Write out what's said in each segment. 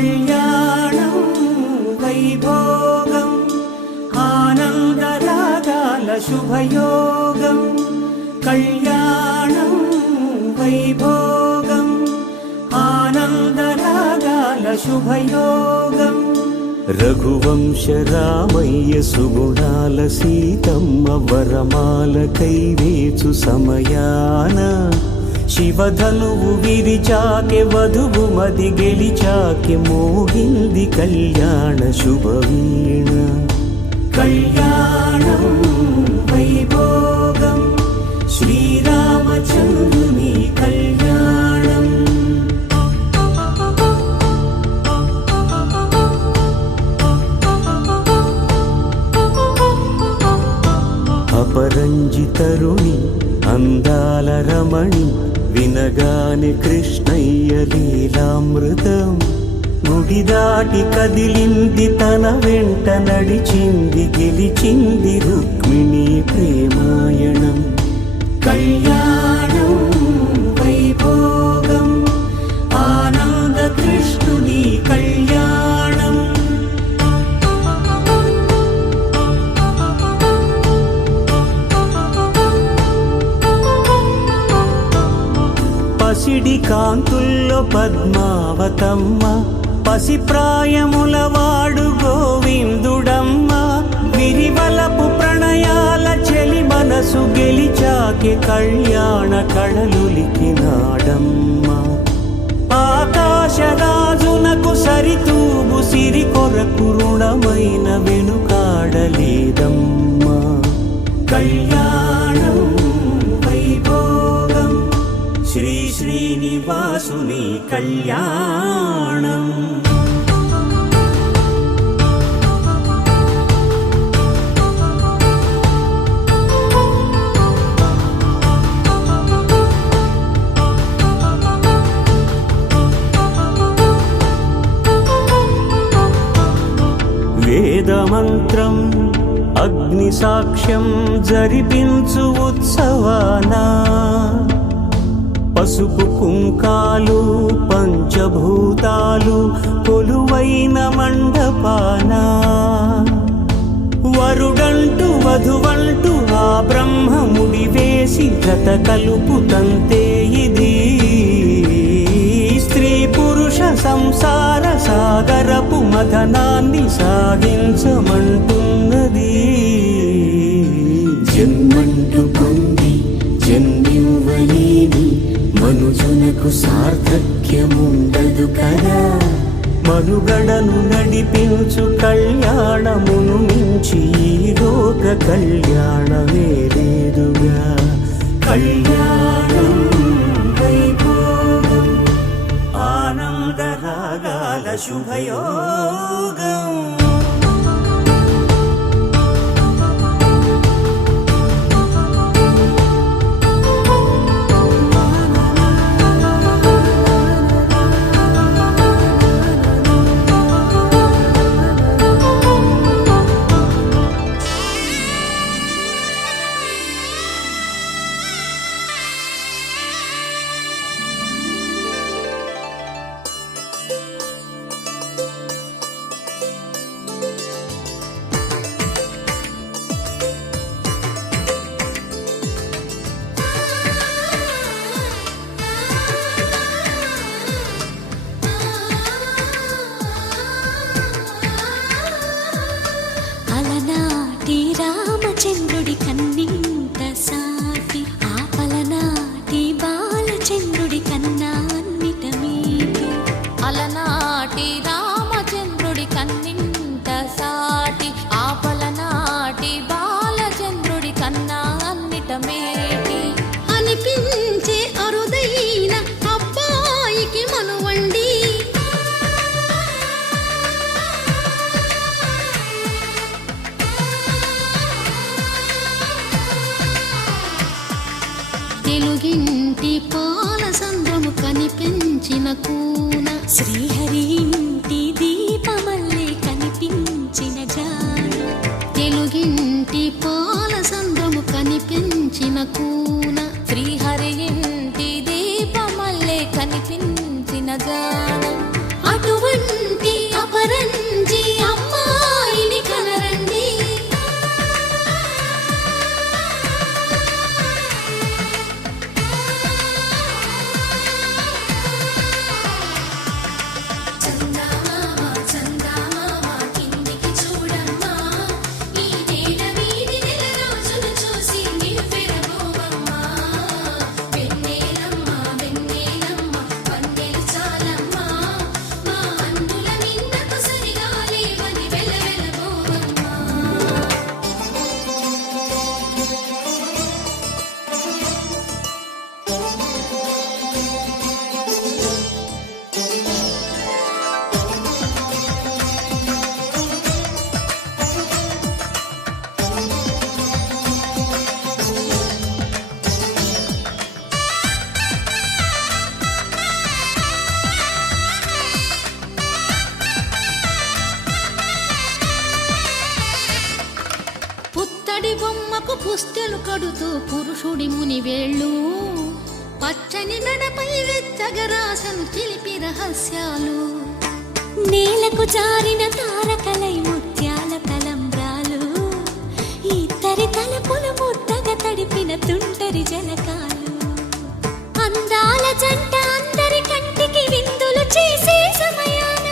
కళ్యాణం వైభోగం ఆనందరాగాల శుభయోగం కళ్యాణం వైభోగం ఆనందరాగాల శుభయోగం రఘువంశ రామయ్య సుగుణాల సీతమ్మ వరమాల కైవేచు సమయాన శివధనువు విరిచాకె వధువు మది గెలిచాకె మోగింది కళ్యాణ శుభవీణ కళ్యాణం వైభోగం శ్రీరామచంద్రుని కళ్యాణం అపరంజి తరుణి అందాల రమణి వినగాని కృష్ణయ్య లీలామృతం గుడి దాటి కదిలింది తన వెంట నడిచింది గెలిచింది రుక్మిణి ప్రేమాయణం కళ్యాణం వైభోగం ఆనంద కృష్ణుని కళ్యాణం పసిడి కాంతుల్లో పద్మావతమ్మ పసిప్రాయముల వాడు గోవిందుడమ్మ విరివలపు ప్రణయాల చెలి మనసు గెలిచాకె కళ్యాణ కళలులికినాడమ్మ ఆకాశరాజునకు సరితూగు సిరి కొరకు రుణమైన వెనుకాడలేదమ్మా కళ్యాణం వైభోగం శ్రీ శ్రీనివాసుని కళ్యాణం వేదమంత్రం అగ్ని సాక్ష్యం జరిపించు ఉత్సవానా పసుపు కుంకాలు పంచభూతాలు కొలువైన మండపాన వరుడంటూ వధువంటూ ఆ బ్రహ్మముడి వేసి జత కలుపుతంతే ఇది స్త్రీ పురుష సంసార సాగరపు మథనాన్ని సాగించమంటున్నది జన్మంటూ పొంది జన్మివ్వలేని మనుజునకు సార్థక్యముండదు కదా మనుగడను నడిపించు కళ్యాణమును మించి ఈ లోక కళ్యాణమే లేదుగా కళ్యాణం వైభోగం ఆనందరాగాల శుభయోగం రామచంద్రుడి కన్నింత సాటి ఆపలనాటి బాలచంద్రుడి కన్నా అన్నిట మీటి అలనాటి రామచంద్రుడి కన్నింత సాటి ఆపలనాటి బాలచంద్రుడి కన్నా అన్నిట మేటి అనిపించే అరుదైన అబ్బాయికి మనువండి తెలుగింటి పాల సంద్రము కనిపించిన కూన శ్రీహరి ఇంటి దీపమల్లే కనిపించిన జాన తెలుగింటి పాల సంద్రము కనిపించిన కూన శ్రీహరి ఇంటి దీపమల్లే కనిపించిన జాన అటువంటి పసుపు పుస్తెలు కడుతూ పురుషుడి ముని వేళ్ళు పచ్చని నడపై వెచ్చగరాసను చిలిపి రహస్యాలు నేలకు జారిన తారకలై ముత్యాల తలంబ్రాలు ఇద్దరి తలపులు ముద్దగా తడిపిన తుంటరి జలకాలు అందాల జంట అందరి కంటికి విందులు చేసే సమయాన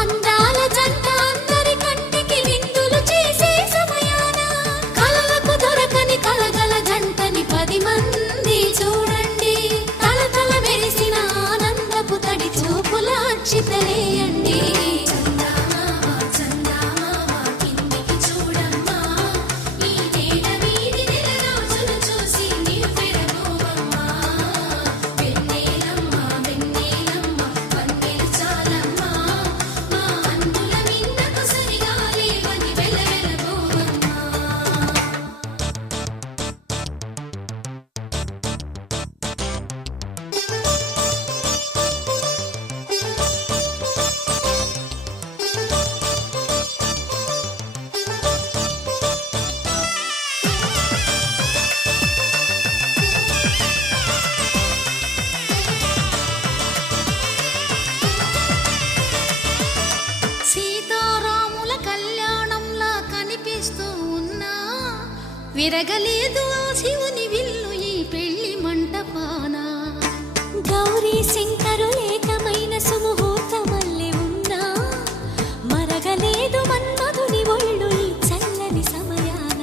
అందాల జంట అందరి కంటికి విందులు చేసే సమయాన కలలకు దొరకని కలగల జంటని 10 మంది చూడండి తలతల మెరిసిన ఆనందపు తడి చూపుల అచ్చితలేయండి సీతారాముల కళ్యాణంలా కనిపిస్తూ ఉన్నా విరగలేదు ఆ శివుని విల్లు ఈ పెళ్లి మంటపాన గౌరీ శంకరు ఏకమైన సుముహూర్తమల్లె ఉన్నా మరగలేదు మన్మధుని ఒళ్ళు ఈ చల్లని సమయాన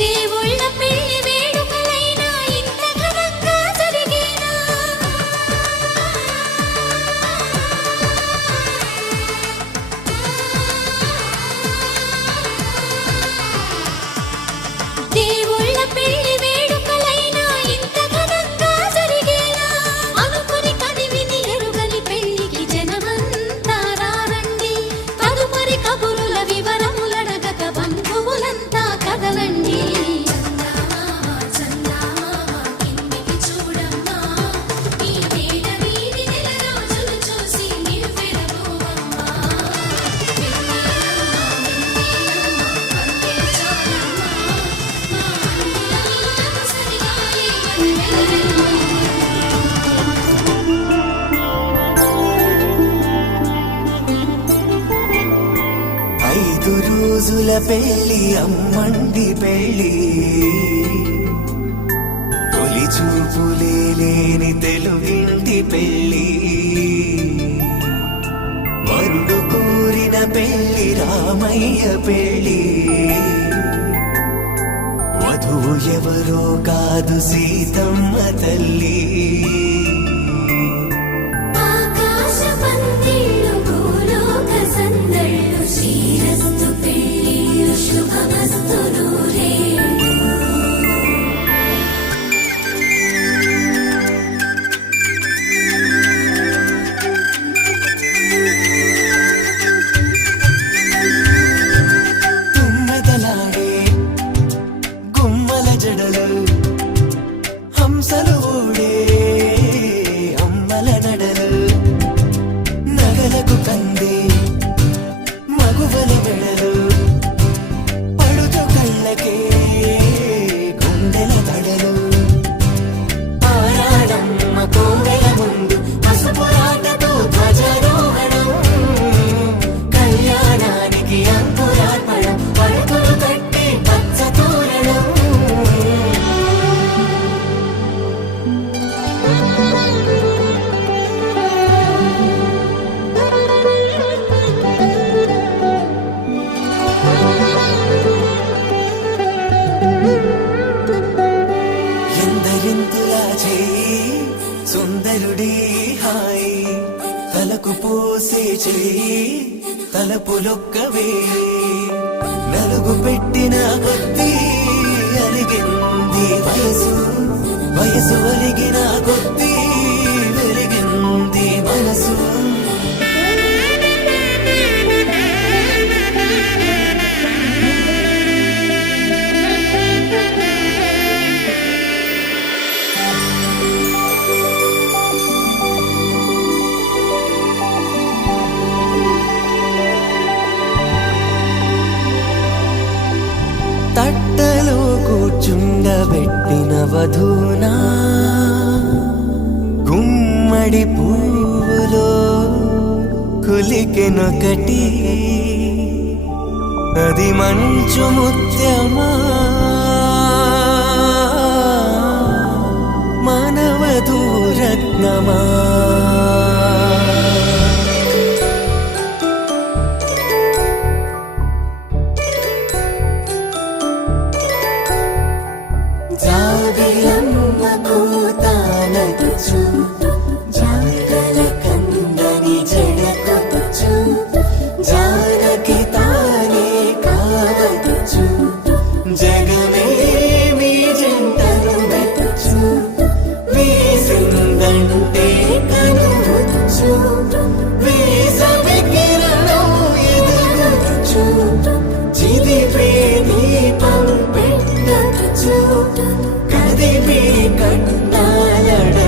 దేవుళ్ళ పెళ్లి వేడుకలైనా ఇంత ఘనంగా జరిగేనా దేవుళ్ళ పెళ్లి వేడుకలైనా ఇంత ఘనంగా జరిగేలా అనుకుని కనివిని ఎరుగని పెళ్లికి జనమంతా రారండి తదుపరి కబురుల వివరములడగక బంధువులంతా కదలండి ఐదు రోజుల పెళ్లి అమ్మండి పెళ్లి తొలి చూపులే లేని తెలుగింటి పెళ్లి వరుడు కోరిన పెళ్లి రామయ్య పెళ్లి వధువు ఎవరో కాదు సీతమ్మ తల్లి ఆకాశ పందిళ్ళు భూలోక సందళ్ళు శ్రీరస్తు పెళ్లిళ్ళు శుభమస్తు నూరేళ్ళు తుమ్మెదలాడే గుమ్మల జడలు హంసలు ఊడే అమ్మల నడలు నగలకు కందే మగువల వెడలు పడుచు కళ్ళకే గుండెల తడలు ఆరాడమ్మ కోవెల ముందు పసుపురాటతో ధ్వజారోహణం కళ్యాణానికి అంకురార్పణం పడుకులు కట్టి పచ్చ తోరణం ఎందరింతులా చేయి సుందరుడి హాయి తలకు పోసే చేయి తలపులొక్కవే నలుగు పెట్టిన కొద్దీ అలిగింది వయసు వయసు ఒలిగిన కొద్దీ వెలిగింది మనసు కూర్చుండబెట్టిన వధూనా గుమ్మడి పువ్వులో కులికెనొకటి అది మంచు ముత్యమా మానవధూరత్నమా జాబిలమ్మ కూతానగుచు జాగల కందని జడకొచ్చు జానకి తానే కావదుచు జగమే మీ జంటను వెతుచు వీసిందంటే కనువచ్చు వీసవి కిరణం ఎదుగుచు చిదిపే దీపం పెట్టచ్చు కదిపే కన్నాలడగచ్చు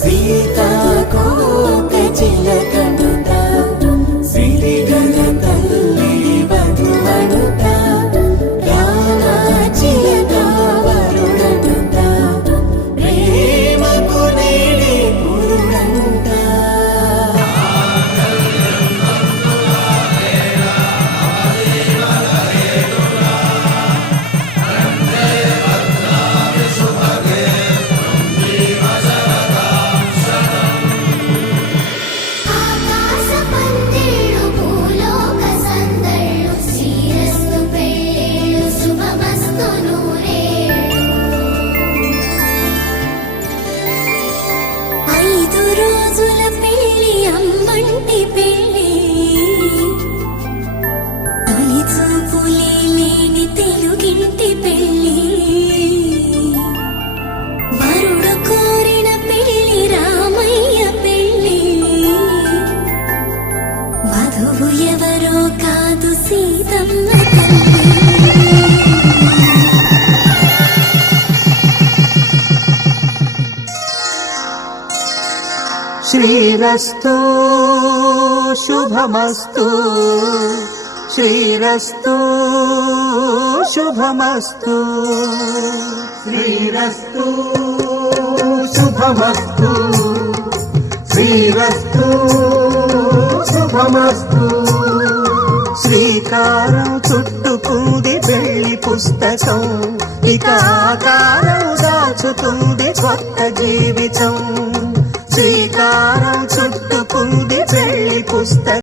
సీతాకోక చిలకనుట సిరిగల తల్లి వధువనుట రామ చిలక వరుడనుట ప్రేమకు నేడే పురుడంట ఆకాశ పందిళ్ళు భూలోక సందళ్ళు శ్రీరస్తు పెళ్ళిళ్ళు శుభమస్తు నూరేళ్ళు 5 రోజుల పెళ్ళి అమ్మంటి పెళ్ళి తొలి చూపులే లేని తెలుగింటి పెళ్ళి వరుడు కోరిన పెళ్ళి రామయ్య పెళ్ళి వధువు ఎవరో కాదు సీతమ్మ తల్లి శ్రీరస్తు శుభమస్తు శ్రీరస్తు శుభమస్తు శ్రీరస్తు శుభమస్తు శ్రీరస్తు శుభమస్తు శ్రీకారం చుట్టుకుంది పెళ్లి పుస్తకం ఇక ఆకారం దాచుతుంది కొత్త జీవితం శ్రీకారం చుట్టుకుంది పెళ్లి పుస్తకం